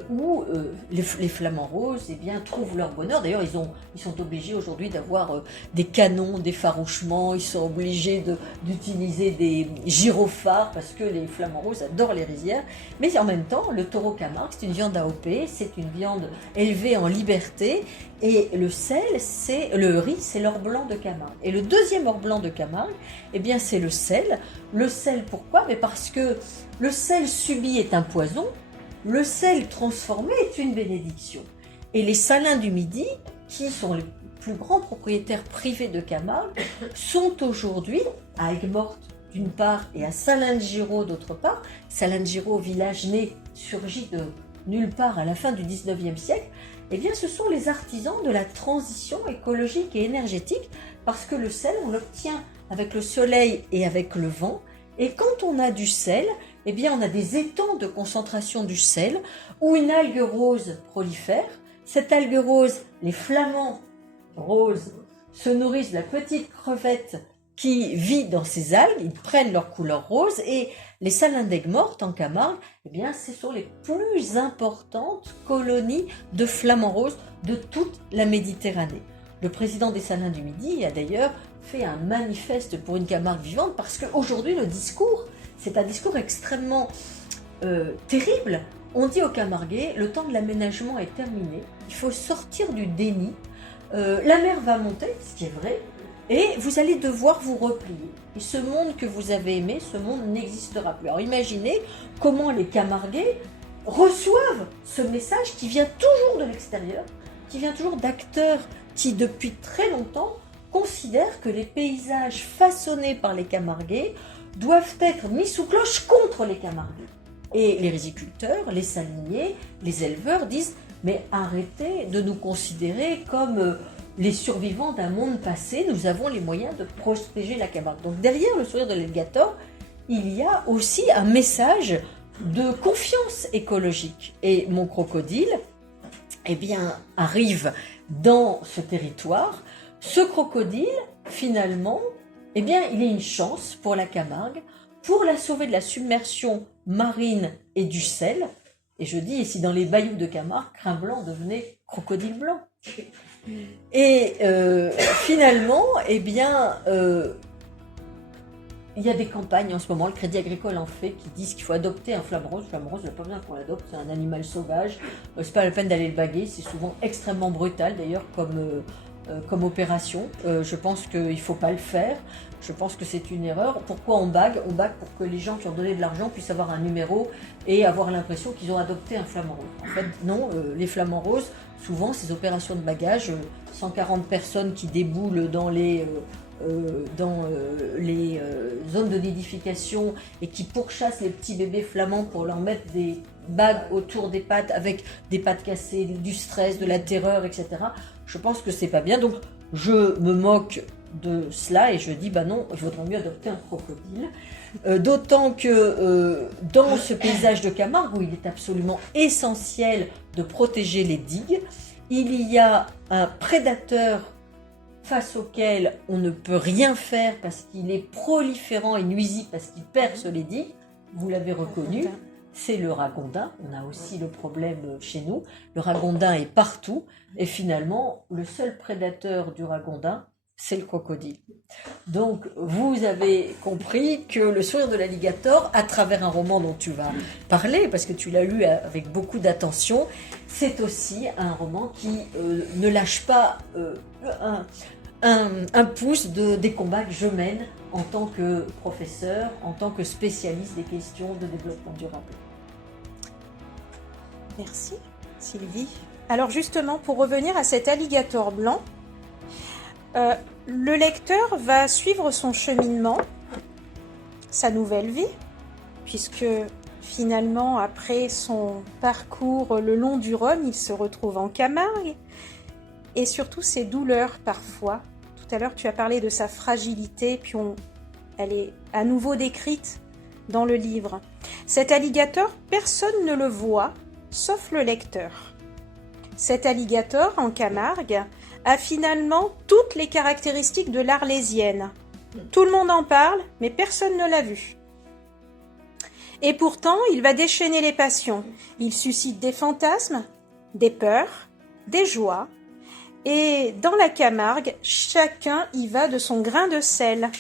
où les flamants roses trouvent leur bonheur. D'ailleurs, ils sont obligés aujourd'hui d'avoir des canons d'effarouchement, ils sont obligés d'utiliser des gyrophares parce que les flamants roses adorent les rizières. Mais en même temps, le taureau Camargue, c'est une viande AOP, c'est une viande élevée en liberté. Et le riz, c'est l'or blanc de Camargue. Et le deuxième or blanc de Camargue, eh bien, c'est le sel. Le sel, pourquoi? Mais parce que le sel subi est un poison. Le sel transformé est une bénédiction. Et les salins du Midi, qui sont les plus grands propriétaires privés de Camargue, sont aujourd'hui à Aigues-Mortes d'une part et à Salins-de-Giraud d'autre part. Salins-de-Giraud, village né, surgit de nulle part à la fin du 19e siècle. Eh bien, ce sont les artisans de la transition écologique et énergétique, parce que le sel, on l'obtient avec le soleil et avec le vent. Et quand on a du sel, eh bien, on a des étangs de concentration du sel où une algue rose prolifère. Cette algue rose, les flamants roses se nourrissent de la petite crevette qui vit dans ces algues. Ils prennent leur couleur rose et les salins d'Aigues-Mortes en Camargue, eh bien, ce sont les plus importantes colonies de flamants roses de toute la Méditerranée. Le président des Salins du Midi a d'ailleurs fait un manifeste pour une Camargue vivante parce qu'aujourd'hui, le discours, c'est un discours extrêmement terrible. On dit aux Camarguais, le temps de l'aménagement est terminé, il faut sortir du déni, la mer va monter, ce qui est vrai, et vous allez devoir vous replier. Et ce monde que vous avez aimé, ce monde n'existera plus. Alors imaginez comment les Camarguais reçoivent ce message qui vient toujours de l'extérieur, qui vient toujours d'acteurs qui, depuis très longtemps, considèrent que les paysages façonnés par les Camarguais doivent être mis sous cloche contre les Camarguais. Et les riziculteurs, les saliniers, les éleveurs disent « mais arrêtez de nous considérer comme les survivants d'un monde passé, nous avons les moyens de protéger la Camargue ». Donc derrière le sourire de l'alligator, il y a aussi un message de confiance écologique. Et mon crocodile, eh bien, arrive dans ce territoire. Ce crocodile, finalement, eh bien, il est une chance pour la Camargue, pour la sauver de la submersion marine et du sel. Et je dis, et si dans les bayous de Camargue, crin blanc devenait crocodile blanc. Et finalement, eh bien, il y a des campagnes en ce moment, le Crédit Agricole en fait, qui disent qu'il faut adopter un flamme rose. Le flamme rose, il n'y a pas besoin qu'on l'adopte, c'est un animal sauvage. C'est pas la peine d'aller le baguer, c'est souvent extrêmement brutal d'ailleurs comme opération. Je pense qu'il ne faut pas le faire. Je pense que c'est une erreur. Pourquoi on bague? On bague pour que les gens qui ont donné de l'argent puissent avoir un numéro et avoir l'impression qu'ils ont adopté un flamant rose. En fait, non, les flamants roses, souvent, ces opérations de bagage, 140 personnes qui déboulent dans les zones de nidification et qui pourchassent les petits bébés flamands pour leur mettre des bagues autour des pattes avec des pattes cassées, du stress, de la terreur, etc. Je pense que c'est pas bien. Donc, je me moque de cela et je dis bah non, il vaudrait mieux adopter un crocodile. D'autant que dans ce paysage de Camargue où il est absolument essentiel de protéger les digues, il y a un prédateur face auquel on ne peut rien faire parce qu'il est proliférant et nuisible parce qu'il perce les digues. Vous l'avez reconnu, c'est le ragondin. On a aussi le problème chez nous. Le ragondin est partout et finalement, le seul prédateur du ragondin, c'est le crocodile. Donc, vous avez compris que Le sourire de l'alligator, à travers un roman dont tu vas parler, parce que tu l'as lu avec beaucoup d'attention, c'est aussi un roman qui ne lâche pas un pouce des combats que je mène en tant que professeur, en tant que spécialiste des questions de développement durable. Merci Sylvie. Alors justement, pour revenir à cet alligator blanc, le lecteur va suivre son cheminement, sa nouvelle vie, puisque finalement, après son parcours le long du Rhône, il se retrouve en Camargue, et surtout ses douleurs parfois. Tout à l'heure, tu as parlé de sa fragilité, puis elle est à nouveau décrite dans le livre. Cet alligator, personne ne le voit, sauf le lecteur. Cet alligator en Camargue a finalement toutes les caractéristiques de l'Arlésienne. Tout le monde en parle, mais personne ne l'a vu. Et pourtant, il va déchaîner les passions. Il suscite des fantasmes, des peurs, des joies. Et dans la Camargue, chacun y va de son grain de sel.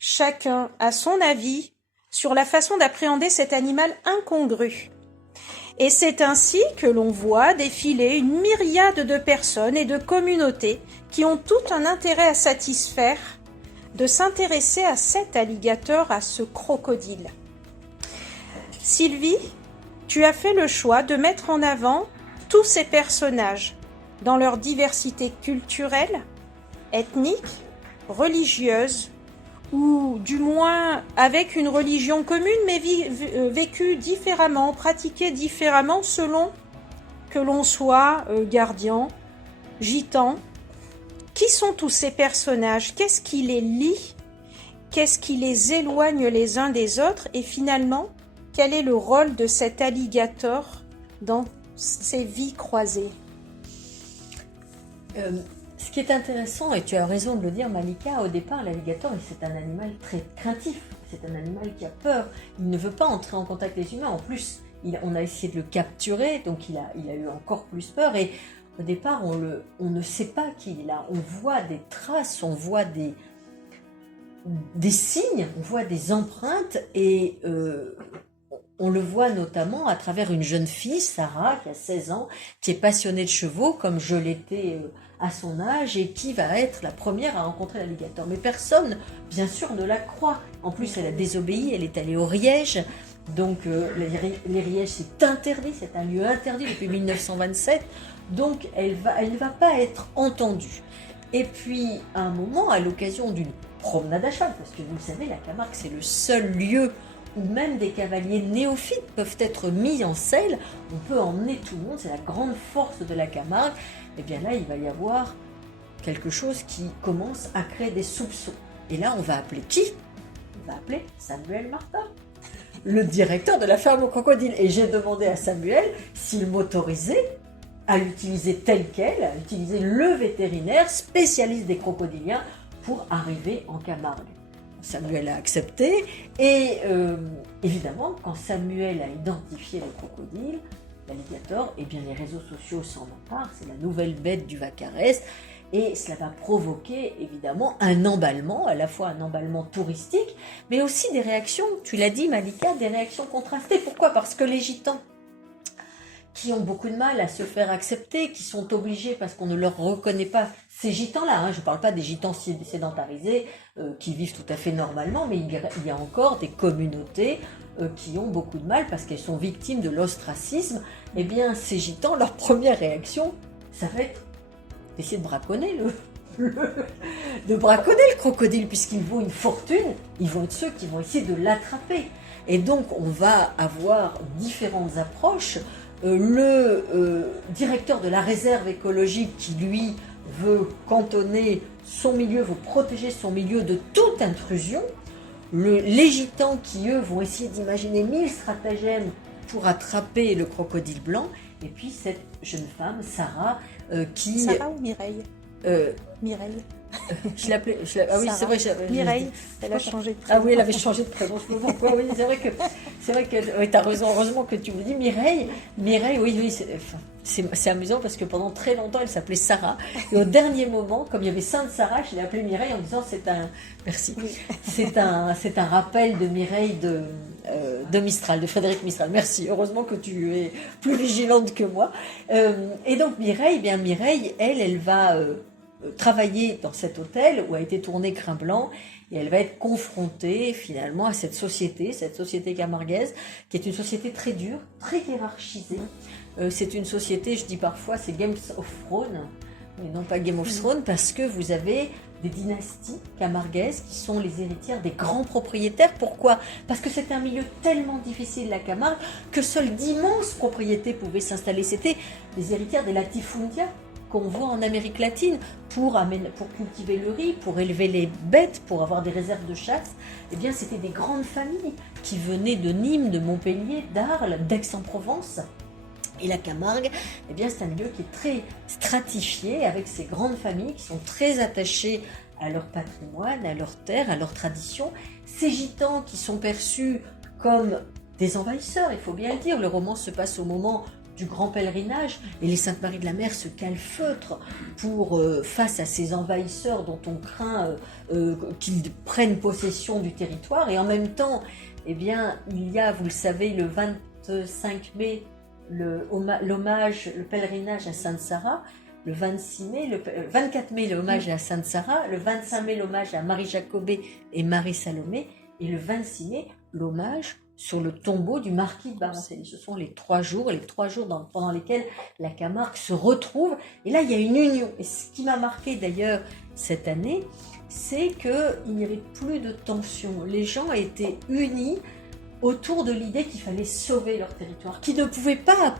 Chacun a son avis sur la façon d'appréhender cet animal incongru. Et c'est ainsi que l'on voit défiler une myriade de personnes et de communautés qui ont tout un intérêt à satisfaire de s'intéresser à cet alligator, à ce crocodile. Sylvie, tu as fait le choix de mettre en avant tous ces personnages dans leur diversité culturelle, ethnique, religieuse, ou du moins avec une religion commune, mais vécue différemment, pratiquée différemment selon que l'on soit gardien, gitan. Qui sont tous ces personnages? Qu'est-ce qui les lie? Qu'est-ce qui les éloigne les uns des autres? Et finalement, quel est le rôle de cet alligator dans ces vies croisées? Ce qui est intéressant, et tu as raison de le dire Malika, au départ l'alligator c'est un animal très craintif, c'est un animal qui a peur, il ne veut pas entrer en contact avec les humains, en plus on a essayé de le capturer, donc il a eu encore plus peur, et au départ on ne sait pas qui il est là, on voit des traces, on voit des signes, on voit des empreintes, et on le voit notamment à travers une jeune fille, Sarah, qui a 16 ans, qui est passionnée de chevaux, comme je l'étais à son âge, et qui va être la première à rencontrer l'alligator. Mais personne, bien sûr, ne la croit. En plus, elle a désobéi, elle est allée au Riège. Donc, les Rièges, c'est interdit, c'est un lieu interdit depuis 1927. Donc, elle ne va pas être entendue. Et puis, à un moment, à l'occasion d'une promenade à cheval, parce que vous le savez, la Camargue, c'est le seul lieu où même des cavaliers néophytes peuvent être mis en selle, on peut emmener tout le monde, c'est la grande force de la Camargue. Et bien là, il va y avoir quelque chose qui commence à créer des soupçons. Et là, on va appeler qui? On va appeler Samuel Martin, le directeur de la ferme aux crocodiles. Et j'ai demandé à Samuel s'il m'autorisait à l'utiliser tel quel, à utiliser le vétérinaire spécialiste des crocodiliens pour arriver en Camargue. Samuel a accepté et évidemment quand Samuel a identifié le crocodile, l'alligator, eh bien les réseaux sociaux s'en emparent, c'est la nouvelle bête du Vacarès et cela va provoquer évidemment un emballement, à la fois un emballement touristique, mais aussi des réactions, tu l'as dit Malika, des réactions contrastées. Pourquoi? Parce que les gitans qui ont beaucoup de mal à se faire accepter, qui sont obligés parce qu'on ne leur reconnaît pas ces gitans-là, je ne parle pas des gitans sédentarisés qui vivent tout à fait normalement, mais il y a encore des communautés qui ont beaucoup de mal parce qu'elles sont victimes de l'ostracisme. Eh bien, ces gitans, leur première réaction, ça va être d'essayer de braconner le crocodile, puisqu'il vaut une fortune, ils vont être ceux qui vont essayer de l'attraper. Et donc, on va avoir différentes approches. Le directeur de la réserve écologique qui, lui, veut cantonner son milieu, veut protéger son milieu de toute intrusion. Les gitans qui, eux, vont essayer d'imaginer 1000 stratagèmes pour attraper le crocodile blanc. Et puis cette jeune femme, Sarah, qui... Sarah ou Mireille Mireille. Je l'appelais... Ah oui, c'est vrai. Mireille, elle a changé de prénom. Ah oui, elle avait changé de prénom. Je me vois quoi, oui, c'est vrai que oui, t'as raison, heureusement que tu me dis Mireille. Mireille, oui, c'est amusant parce que pendant très longtemps, elle s'appelait Sarah. Et au dernier moment, comme il y avait Sainte Sarah, je l'ai appelée Mireille en disant merci. Oui. C'est un rappel de Mireille de Mistral, de Frédéric Mistral. Merci. Heureusement que tu es plus vigilante que moi. Et donc Mireille, elle va travailler dans cet hôtel où a été tourné Crin Blanc, et elle va être confrontée finalement à cette société camarguaise, qui est une société très dure, très hiérarchisée. C'est une société, je dis parfois, c'est Game of Thrones, mais non pas Game of Thrones, parce que vous avez des dynasties camarguaises qui sont les héritières des grands propriétaires. Pourquoi ? Parce que c'était un milieu tellement difficile, la Camargue, que seules d'immenses propriétés pouvaient s'installer. C'était les héritières des latifundia, qu'on voit en Amérique latine, pour cultiver le riz, pour élever les bêtes, pour avoir des réserves de chasse. Eh bien, c'était des grandes familles qui venaient de Nîmes, de Montpellier, d'Arles, d'Aix-en-Provence. Et la Camargue, eh bien, c'est un milieu qui est très stratifié, avec ces grandes familles qui sont très attachées à leur patrimoine, à leur terre, à leur tradition. Ces gitans qui sont perçus comme des envahisseurs, il faut bien le dire. Le roman se passe au moment du grand pèlerinage, et les Saintes Maries de la Mer se calfeutrent face à ces envahisseurs dont on craint qu'ils prennent possession du territoire. Et en même temps, eh bien, il y a, vous le savez, le 25 mai, l'hommage, le pèlerinage à Sainte Sarah, le 24 mai, l'hommage à Sainte Sarah, le 25 mai, l'hommage à Marie Jacobée et Marie Salomé, et le 26 mai, l'hommage sur le tombeau du marquis de Barencelli. Ce sont les 3 jours pendant lesquels la Camargue se retrouve. Et là, il y a une union. Et ce qui m'a marqué d'ailleurs cette année, c'est qu'il n'y avait plus de tension. Les gens étaient unis autour de l'idée qu'il fallait sauver leur territoire, qu'ils ne pouvaient pas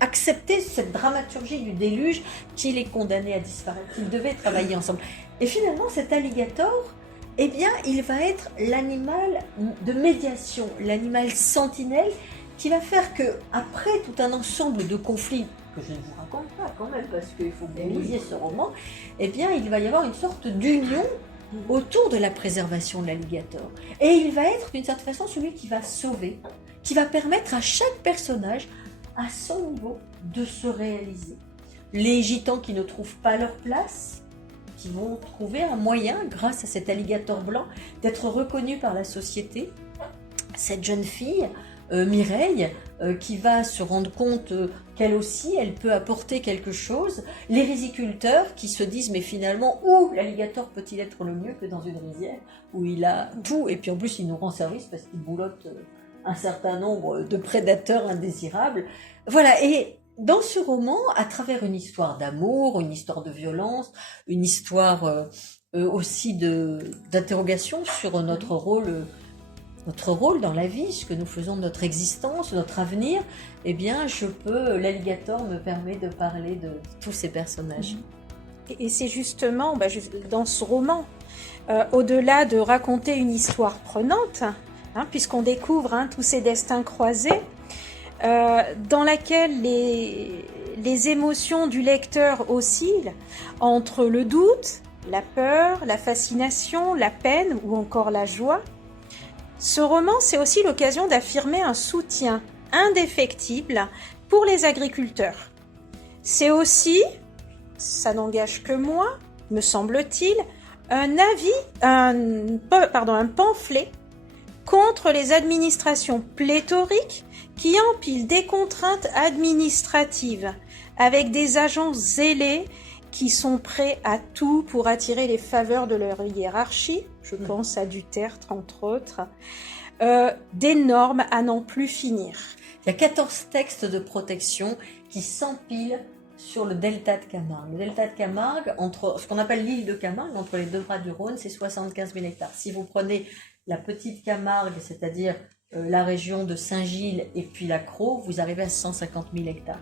accepter cette dramaturgie du déluge qui les condamnait à disparaître, qu'ils devaient travailler ensemble. Et finalement, cet alligator, eh bien, il va être l'animal de médiation, l'animal sentinelle, qui va faire que, après tout un ensemble de conflits, que je ne vous raconte pas quand même, parce qu'il faut que vous lisiez ce roman, eh bien, il va y avoir une sorte d'union autour de la préservation de l'alligator. Et il va être, d'une certaine façon, celui qui va sauver, qui va permettre à chaque personnage, à son niveau, de se réaliser. Les gitans qui ne trouvent pas leur place, qui vont trouver un moyen, grâce à cet alligator blanc, d'être reconnus par la société. Cette jeune fille, Mireille, qui va se rendre compte qu'elle aussi, elle peut apporter quelque chose. Les riziculteurs qui se disent, mais finalement, où l'alligator peut-il être le mieux que dans une rizière, où il a tout, et puis en plus il nous rend service parce qu'il boulotte un certain nombre de prédateurs indésirables. Voilà, et dans ce roman, à travers une histoire d'amour, une histoire de violence, une histoire aussi d'interrogation sur notre rôle dans la vie, ce que nous faisons de notre existence, notre avenir, eh bien, l'alligator me permet de parler de tous ces personnages. Et c'est justement dans ce roman, au-delà de raconter une histoire prenante, puisqu'on découvre tous ces destins croisés, dans laquelle les émotions du lecteur oscillent entre le doute, la peur, la fascination, la peine ou encore la joie. Ce roman, c'est aussi l'occasion d'affirmer un soutien indéfectible pour les agriculteurs. C'est aussi, ça n'engage que moi, me semble-t-il, un pamphlet contre les administrations pléthoriques qui empilent des contraintes administratives avec des agents zélés qui sont prêts à tout pour attirer les faveurs de leur hiérarchie. Je pense à Duterte, entre autres. Des normes à n'en plus finir. Il y a 14 textes de protection qui s'empilent sur le delta de Camargue. Le delta de Camargue, entre ce qu'on appelle l'île de Camargue, entre les 2 bras du Rhône, c'est 75 000 hectares. Si vous prenez la petite Camargue, c'est-à-dire la région de Saint-Gilles et puis la Crau, vous arrivez à 150 000 hectares.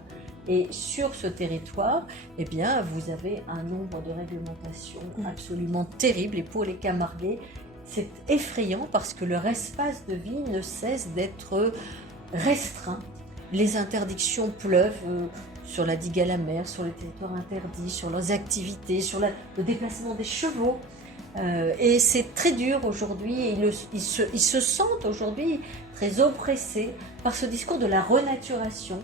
Et sur ce territoire, eh bien, vous avez un nombre de réglementations absolument terrible. Et pour les Camarguais, c'est effrayant parce que leur espace de vie ne cesse d'être restreint. Les interdictions pleuvent sur la digue à la mer, sur les territoires interdits, sur leurs activités, sur le déplacement des chevaux. Et c'est très dur aujourd'hui. Ils se sentent aujourd'hui très oppressés par ce discours de la renaturation.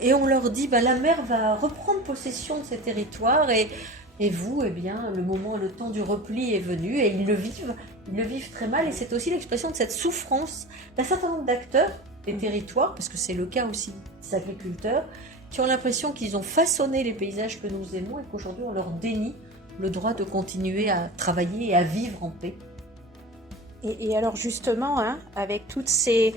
Et on leur dit, la mer va reprendre possession de ces territoires et vous, eh bien, le temps du repli est venu et ils le vivent très mal. Et c'est aussi l'expression de cette souffrance d'un certain nombre d'acteurs des territoires, parce que c'est le cas aussi des agriculteurs, qui ont l'impression qu'ils ont façonné les paysages que nous aimons et qu'aujourd'hui on leur dénie le droit de continuer à travailler et à vivre en paix. Et alors justement, avec toutes ces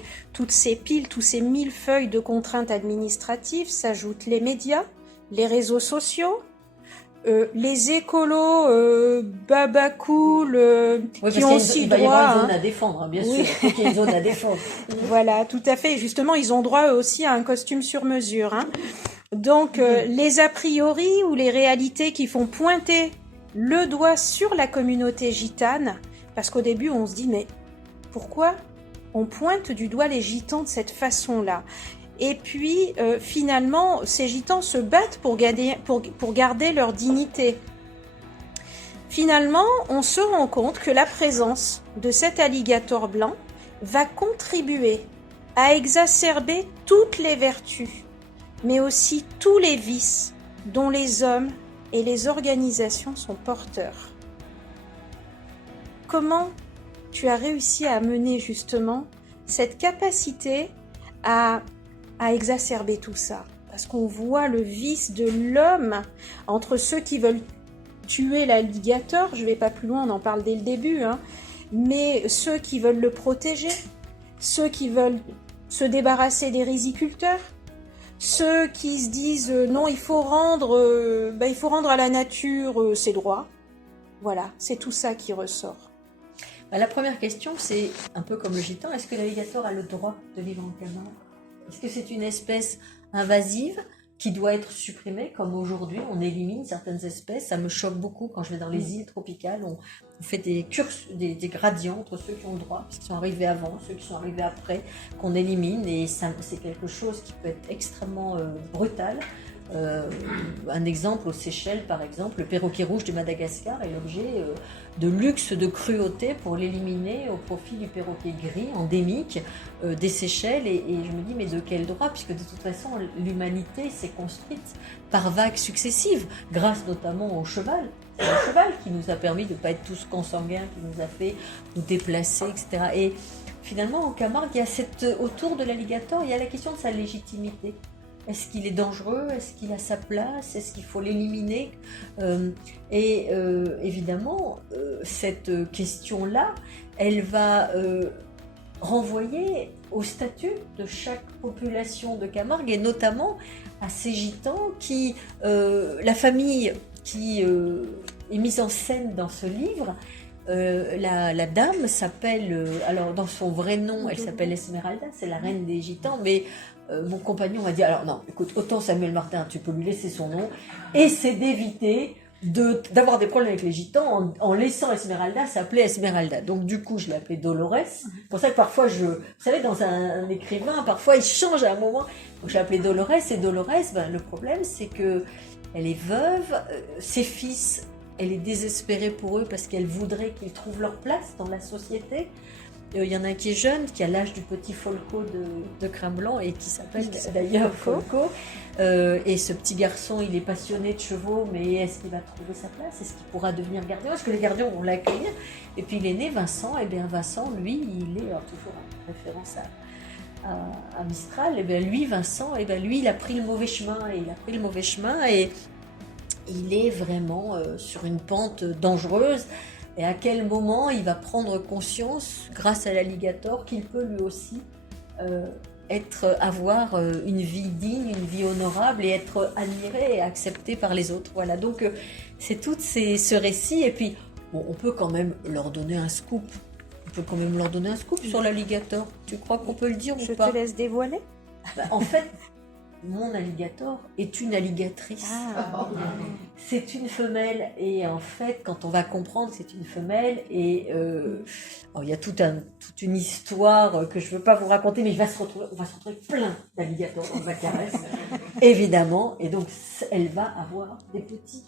piles, tous ces millefeuilles de contraintes administratives, s'ajoutent les médias, les réseaux sociaux, les écolos babacool qui ont aussi droit... Il va y avoir une zone à défendre, bien sûr. Il faut qu'il y ait une zone à défendre. Voilà, tout à fait. Justement, ils ont droit eux aussi à un costume sur mesure. Donc, les a priori ou les réalités qui font pointer le doigt sur la communauté gitane, parce qu'au début, on se dit, mais pourquoi on pointe du doigt les gitans de cette façon-là ? Et puis, finalement, ces gitans se battent pour garder leur dignité. Finalement, on se rend compte que la présence de cet alligator blanc va contribuer à exacerber toutes les vertus, mais aussi tous les vices dont les hommes et les organisations sont porteurs. Comment tu as réussi à mener justement cette capacité à exacerber tout ça? Parce qu'on voit le vice de l'homme entre ceux qui veulent tuer l'alligator, je ne vais pas plus loin, on en parle dès le début, mais ceux qui veulent le protéger, ceux qui veulent se débarrasser des riziculteurs, ceux qui se disent non, il faut rendre à la nature ses droits. Voilà, c'est tout ça qui ressort. La première question, c'est un peu comme le gitan, est-ce que l'alligator a le droit de vivre en Camargue ? Est-ce que c'est une espèce invasive qui doit être supprimée, comme aujourd'hui on élimine certaines espèces? Ça me choque beaucoup quand je vais dans les îles tropicales, on fait des gradients entre ceux qui ont le droit, ceux qui sont arrivés avant, ceux qui sont arrivés après, qu'on élimine, et ça, c'est quelque chose qui peut être extrêmement brutal. Un exemple aux Seychelles, par exemple, le perroquet rouge de Madagascar est l'objet de luxe, de cruauté pour l'éliminer au profit du perroquet gris endémique des Seychelles. Et je me dis, mais de quel droit? Puisque de toute façon, l'humanité s'est construite par vagues successives, grâce notamment au cheval. C'est le cheval qui nous a permis de ne pas être tous consanguins, qui nous a fait nous déplacer, etc. Et finalement, en Camargue, il y a autour de l'alligator, il y a la question de sa légitimité. Est-ce qu'il est dangereux? Est-ce qu'il a sa place? Est-ce qu'il faut l'éliminer? Évidemment, cette question-là, elle va renvoyer au statut de chaque population de Camargue, et notamment à ces gitans qui, la famille qui est mise en scène dans ce livre, la dame s'appelle, alors dans son vrai nom, elle s'appelle Esmeralda, c'est la reine des gitans, mais mon compagnon m'a dit, alors non, écoute, autant Samuel Martin, tu peux lui laisser son nom, et c'est d'éviter d'avoir des problèmes avec les gitans en laissant Esmeralda s'appeler Esmeralda. Donc du coup, je l'ai appelée Dolores. C'est pour ça que parfois, vous savez, dans un écrivain, parfois il change à un moment. Donc j'ai appelé Dolores, et Dolores, le problème, c'est que elle est veuve, ses fils, elle est désespérée pour eux parce qu'elle voudrait qu'ils trouvent leur place dans la société. Il y en a un qui est jeune, qui a l'âge du petit Folco de Crin Blanc et qui s'appelle d'ailleurs Folco. Et ce petit garçon, il est passionné de chevaux, mais est-ce qu'il va trouver sa place? Est-ce qu'il pourra devenir gardien? Est-ce que les gardiens vont l'accueillir? Et puis il est né Vincent, et bien Vincent, lui, il est, alors toujours en référence à Mistral, et bien lui, Vincent, et bien lui, il a pris le mauvais chemin, et il est vraiment sur une pente dangereuse. Et à quel moment il va prendre conscience, grâce à l'alligator, qu'il peut lui aussi avoir une vie digne, une vie honorable, et être admiré et accepté par les autres. Voilà, donc c'est tout ce récit. Et puis, bon, on peut quand même leur donner un scoop. Sur l'alligator. Tu crois qu'on peut le dire ou pas? Je te laisse dévoiler. En fait, mon alligator est une alligatrice. C'est une femelle et en fait, quand on va comprendre, c'est une femelle et il y a toute une histoire que je ne veux pas vous raconter, mais on va se retrouver plein d'alligators dans ma caresse, évidemment, et donc elle va avoir des petits.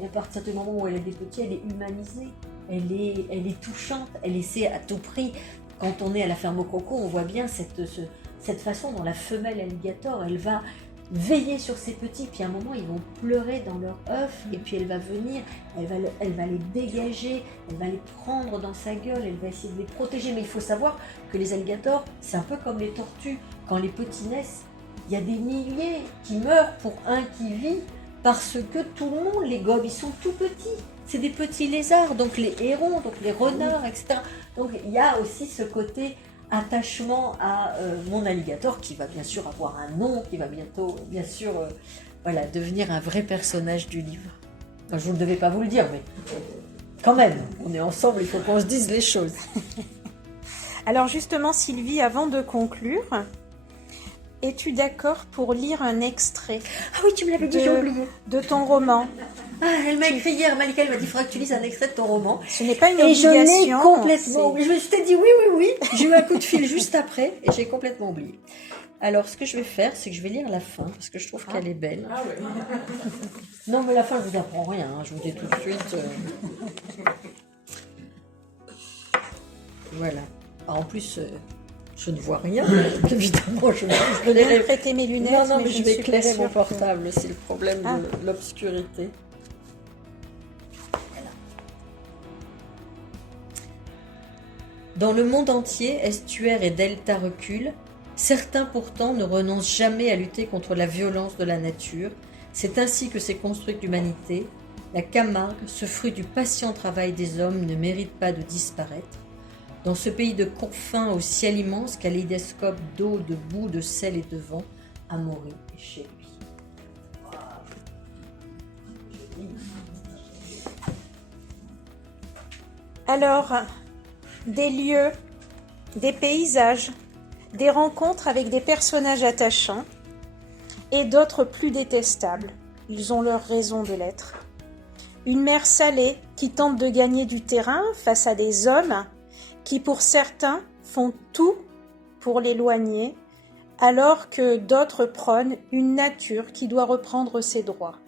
Et à partir du moment où elle a des petits, elle est humanisée, elle est touchante, elle essaie à tout prix. Quand on est à la ferme au coco, on voit bien cette façon dont la femelle alligator, elle va veiller sur ses petits, puis à un moment ils vont pleurer dans leur œuf, et puis elle va venir, elle va les dégager, elle va les prendre dans sa gueule, elle va essayer de les protéger. Mais il faut savoir que les alligators, c'est un peu comme les tortues. Quand les petits naissent, il y a des milliers qui meurent pour un qui vit, parce que tout le monde les gobe, ils sont tout petits. C'est des petits lézards, donc les hérons, donc les renards, etc. Donc il y a aussi ce côté attachement à mon alligator qui va bien sûr avoir un nom, qui va bientôt, bien sûr, devenir un vrai personnage du livre. Enfin, je ne devais pas vous le dire, mais quand même, on est ensemble, il faut qu'on se dise les choses. Alors justement, Sylvie, avant de conclure, es-tu d'accord pour lire un extrait Ah oui, tu me l'avais dit, j'ai oublié. De ton roman? Elle m'a écrit hier, Malika, elle m'a dit, il faudra que tu lises un extrait de ton roman. Ce n'est pas une obligation. Et je l'ai complètement oublié. Je me suis dit oui. J'ai eu un coup de fil juste après et j'ai complètement oublié. Alors, ce que je vais faire, c'est que je vais lire la fin, parce que je trouve qu'elle est belle. Ah ouais. Non, mais la fin, je vous apprends rien, je vous dis tout de suite. Voilà. En plus, je ne vois rien. Évidemment, je vais prêter mes lunettes. Non, mais je vais éclairer mon portable. C'est le problème de l'obscurité. Dans le monde entier, estuaires et deltas reculent. Certains pourtant ne renoncent jamais à lutter contre la violence de la nature. C'est ainsi que s'est construite l'humanité. La Camargue, ce fruit du patient travail des hommes, ne mérite pas de disparaître. Dans ce pays de confins au ciel immense, kaléidoscope d'eau, de boue, de sel et de vent, Amaury est chez lui. Alors, des lieux, des paysages, des rencontres avec des personnages attachants et d'autres plus détestables. Ils ont leur raison de l'être. Une mer salée qui tente de gagner du terrain face à des hommes qui, pour certains, font tout pour l'éloigner, alors que d'autres prônent une nature qui doit reprendre ses droits.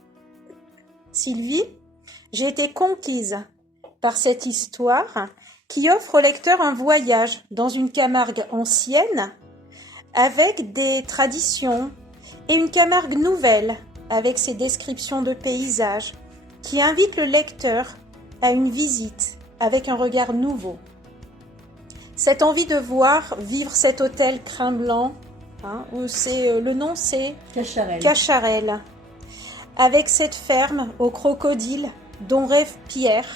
Sylvie, j'ai été conquise par cette histoire qui offre au lecteur un voyage dans une Camargue ancienne avec des traditions et une Camargue nouvelle avec ses descriptions de paysages qui invite le lecteur à une visite avec un regard nouveau. Cette envie de voir vivre cet hôtel Crin Blanc, où le nom c'est Cacharel, avec cette ferme aux crocodiles dont rêve Pierre,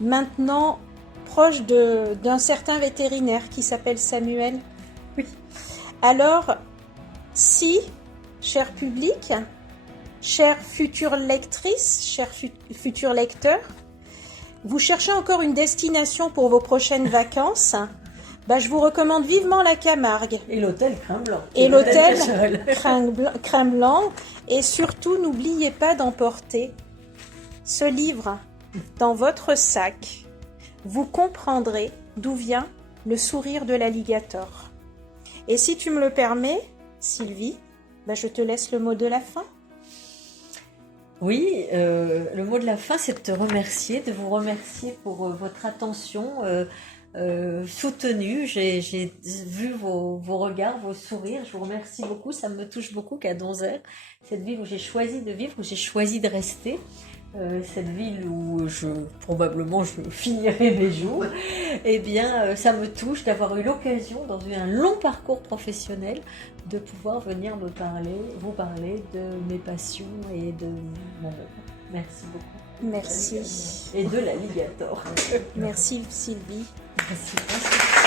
maintenant proche d'un certain vétérinaire qui s'appelle Samuel. Oui. Alors, si, cher public, chères futures lectrices, chers futurs lecteurs, vous cherchez encore une destination pour vos prochaines vacances, je vous recommande vivement la Camargue. Et l'hôtel Crin Blanc. Et l'hôtel Crin Blanc. Et surtout, n'oubliez pas d'emporter ce livre dans votre sac. Vous comprendrez d'où vient le sourire de l'alligator. Et si tu me le permets, Sylvie, je te laisse le mot de la fin. Oui, le mot de la fin, c'est de te remercier, de vous remercier pour votre attention soutenue. J'ai vu vos regards, vos sourires. Je vous remercie beaucoup. Ça me touche beaucoup qu'à Donzère, cette ville où j'ai choisi de vivre, où j'ai choisi de rester. Cette ville où probablement je finirai mes jours, eh bien ça me touche d'avoir eu l'occasion dans un long parcours professionnel de pouvoir venir vous parler de mes passions et de mon œuvre. Merci beaucoup. Merci. Et de l'alligator. Merci Sylvie. Merci.